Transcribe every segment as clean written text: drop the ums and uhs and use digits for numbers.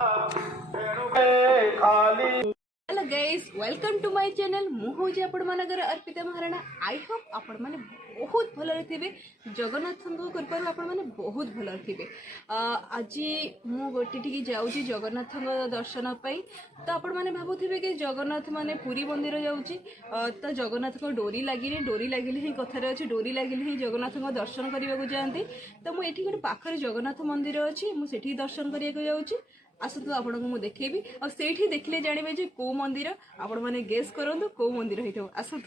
Hello guys, welcome to my channel. मु हूँ आपण मानकर अर्पिता महाराणा। आई होप आपण माने बहुत भलरे थिबे। जगन्नाथ कृपारू आपण माने बहुत भलरे थिबे। आज मु गोटिठी जाउची जगन्नाथ दर्शन पाई। तो आपण माने भाबुथिबे कि जगन्नाथ माने पुरी मंदिर जाउची, तो जगन्नाथ को डोरी लागिले ही कथारे अछि, डोरी लागिले ही जगन्नाथ को दर्शन करने जाती। तो मुझे गोटे पाखरे जगन्नाथ मंदिर अच्छी, मुझे दर्शन करने जाऊँगी। आसतु आपको मुझे देखी और से देखिले जानवे जे कौ मंदिर आपण मैंने गेस करूँ कौ मंदिर होता। आसतु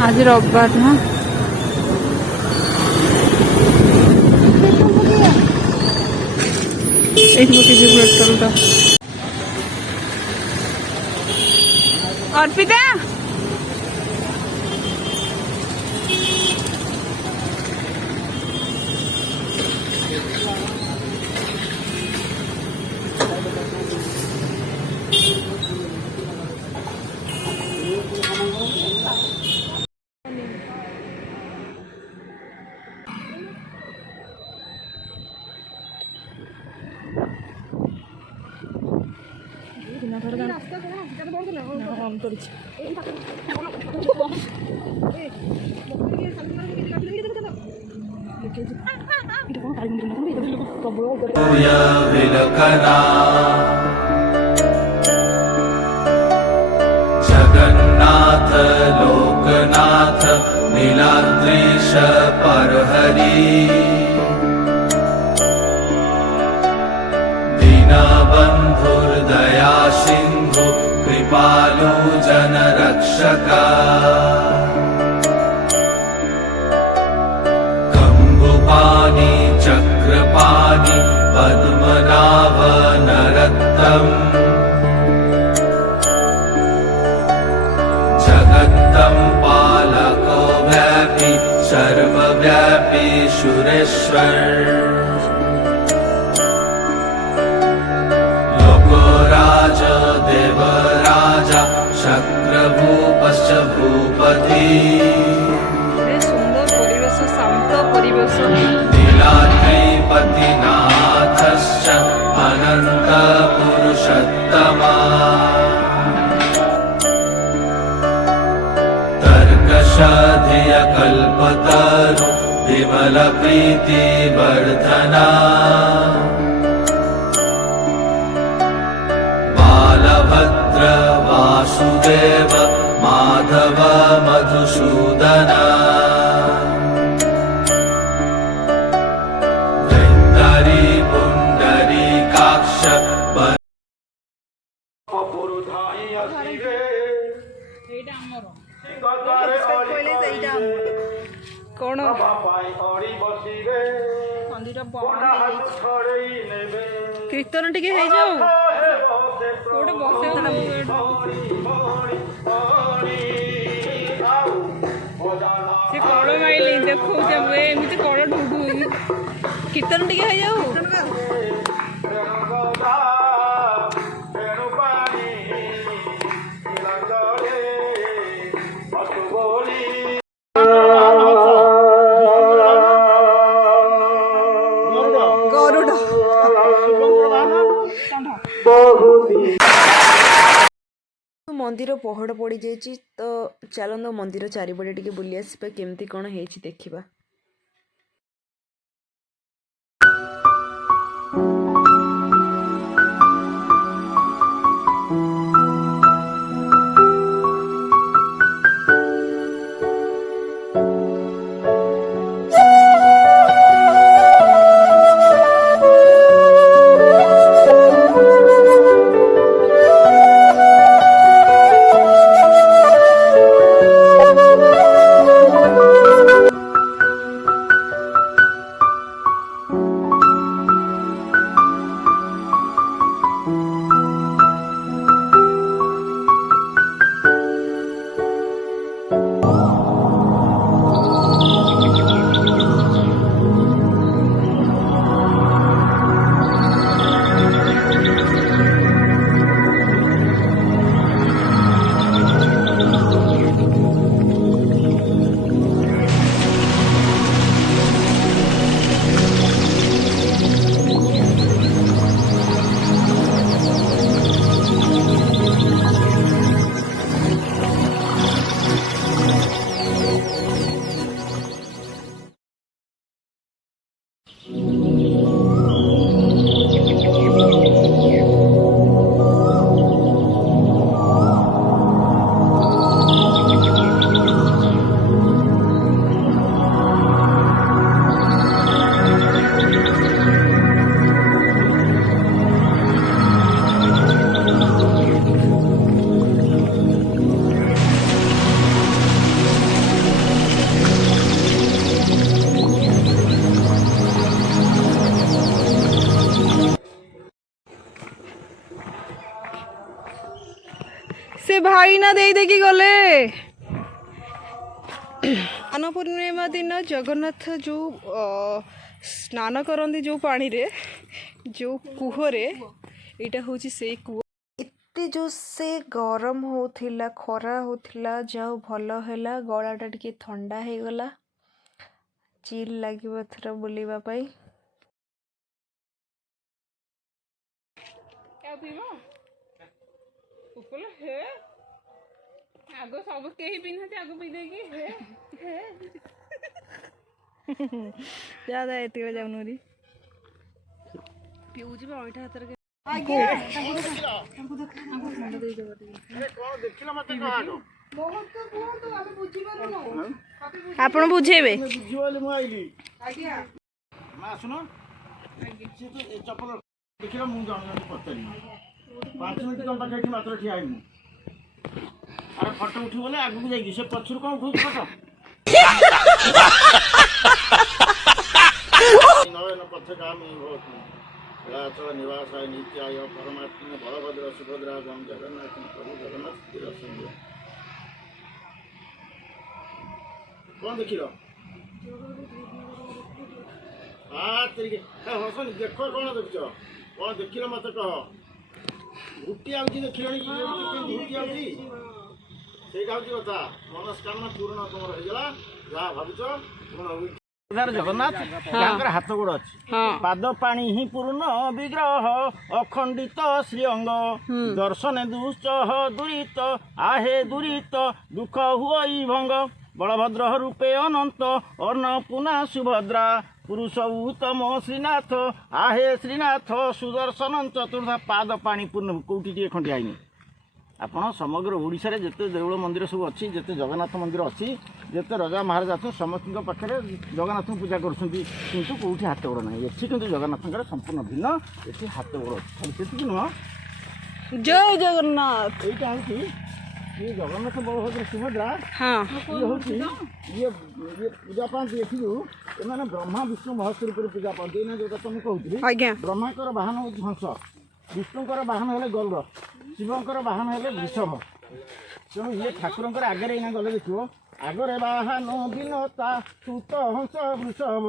आज रविवार ना, अर्पिता जगन्नाथ लोकनाथ नीलाद्रीश परहरि दीनबन्धुर्दया सिन्धु कृपालु जनरक्षका कंगुपानि चक्रपाणि पद्मनाभ नरत्तम् पालको व्यापी सर्वव्यापी सुरेश्वर लोको राजा देवराजा शक्रभूपश्च भूपति सुंदर परिवेश, शांत परिवेश। नीलाद्रिपतिनाथश्च अनंत पुरुषोत्तमा धिय कल्पतरु विमल प्रीति वर्धना बालभद्र वासुदेव माधव मधुसूदना वृंदारी पुंडरीकाक्ष कौन कीर्तन टिके हो जाओ गोटे बस से कड़ माइली देखो एमती कड़ ढूढू कीर्तन टिके हो जाओ। मंदिर पहड़ पड़ जाइए तो चलो मंदिर चारिपटे टिके बुली आसबा केमती कौन है देखा। से भाई ना दे देखी गले स्नान पूर्णिमा दिन जगन्नाथ जो स्नान करती जो पानी रे जो कूहरे यहाँ हूँ से कूह एते जो से गरम होथिला खरा होथिला जाओ भल हैला गलाटा टिके ठंडा हो गला चिल लगे थर बुलवा आग सब कहीं पी ना आग पी देगी ज्यादा एत जाऊन पीऊँ अईठा हाथ ଆପଣ ବୁଝେଇବେ ଦେଖିଲ ମୁଁ ଜଣେ ପଚାରିବି 5 ମିନିଟ୍ ତମ ପାଖରେ ଏଠି ମାତ୍ର ଠିଆ ହେଇନି ଆରେ ଫଟୋ ଉଠିବ ବୋଲେ ଆଗକୁ ଯାଇକି ସେ ପଛରୁ କ'ଣ ଉଠଉଛି ଫଟୋ ନୟନ ପଥଗାମୀ ଭବତୁ ଚଳାଚଳ ନିବାସାୟ ନିତ୍ୟାୟ ପରମାତ୍ମନେ ବଳଭଦ୍ର ସୁଭଦ୍ରା ଏବଂ ଜଗନ୍ନାଥ ପ୍ରଭୁ ଜଗନ୍ନାଥ ଦର୍ଶନ କ'ଣ ଦେଖିଲ ହସନି ଦେଖ କ'ଣ ଦେଖିଛ କ'ଣ ଦେଖିଲ ମତେ କହ ଘୁଟି ଆଉଛି ଦେଖିଲଣି କି ଘୁଟି ଆଉଛି ସେଇଟା ହଉଛି କଥା ମନସ୍କାମନା ପୂରଣ ତମର ହେଇଗଲା ଯାହା ଭାବୁଛ ପୂରଣ ହଉଛି ଜଗନ୍ନାଥ ତାଙ୍କର ହାତ ଗୋଡ଼ ଅଛି ପାଦ ପାଣି ହିଁ ପୂର୍ଣ୍ଣ ବିଗ୍ରହ ଅଖଣ୍ଡିତ ଶ୍ରୀଅଙ୍ଗ ଦର୍ଶନେ ଦୁଶ୍ଚହ ଦୁରିତ ଆହେ ଦୁରିତ ଦୁଃଖ ହୁଇ ଭଙ୍ଗ ବଳଭଦ୍ର ରୂପେ ଅନନ୍ତ ଅନ୍ନପୂର୍ଣ୍ଣା ସୁଭଦ୍ରା ପୁରୁଷ ଉତ୍ତମ ଶ୍ରୀନାଥ ଆହେ ଶ୍ରୀନାଥ ସୁଦର୍ଶନ ଚତୁର୍ଥ ପାଦ ପାଣି ପୂର୍ଣ୍ଣ କେଉଁଠି ଟିକେ ଖଣ୍ଡିଆ ହେଇନି ଆପଣ ସମଗ୍ର ଓଡ଼ିଶାରେ ଯେତେ ଦେଉଳ ମନ୍ଦିର ସବୁ ଅଛି ଯେତେ ଜଗନ୍ନାଥ ମନ୍ଦିର ଅଛି ଯେତେ ରଜା ମହାରାଜା ଅଛନ୍ତି ସମସ୍ତଙ୍କ ପାଖରେ ଜଗନ୍ନାଥଙ୍କୁ ପୂଜା କରୁଛନ୍ତି କିନ୍ତୁ କେଉଁଠି ହାତ ଗୋଡ଼ ନାହିଁ ଏଠି କିନ୍ତୁ ଜଗନ୍ନାଥଙ୍କର ସମ୍ପୂର୍ଣ୍ଣ ଭିନ୍ନ ଏଠି ହାତ ଗୋଡ଼ ଅଛି ଖାଲି ସେତିକି ନୁହଁ ଜୟ ଜଗନ୍ନାଥ ଏଇଟା ହେଉଛି ये जगन्नाथ बलभद्र सुभद्रा हाँ ये होची ये पूजा पाती एठी एमाने ब्रह्मा विष्णु महेश्वर रूप पूजा पाती ना जो तुम कहूथि आज्ञा ब्रह्माकर वाहन होची हंस विष्णुकर वाहन हेले गरुड़ शिवकर वाहन हेले वृषभ तेणु ये ठाकुरंकर आगे इना गले देखियो आगरे वाहन बिनता सुत हंस वृषभ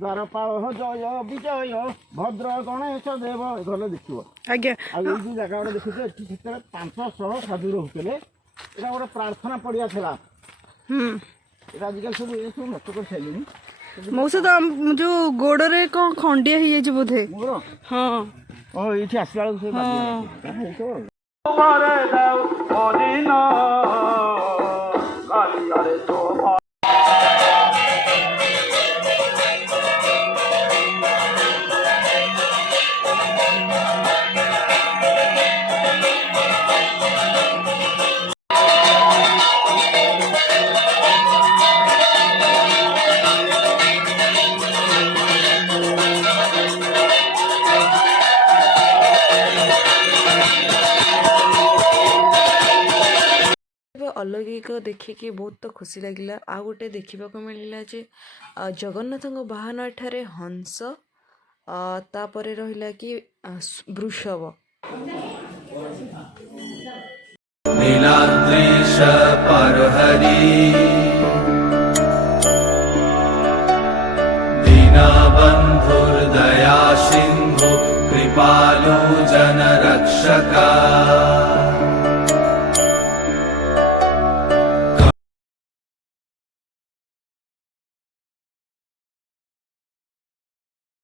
द्वारपाल जय विजय भद्र गणेश देव गले देखियो आज्ञा आ ये जो जगह गुड़ा देखुचे एठी सेते 500 साधु रहउतले एटा गोटे प्रार्थना पड़िया था आजिकल सब ये सब नष्ट कर साइलेनी मौसा तो जो गोड़ रे कौन खंडिया ही जाय बोधे मोर हाँ ओ इठी आसला से अलौकिक देखिकी बहुत तो खुशी लगिला आ गोटे देखा मिलला जे जगन्नाथ वाहन एठारे हंस तापरे रहिला कि वृषभ नीलाद्रीश परहरि दीनबन्धुर्दया सिन्धु कृपालु जनरक्षका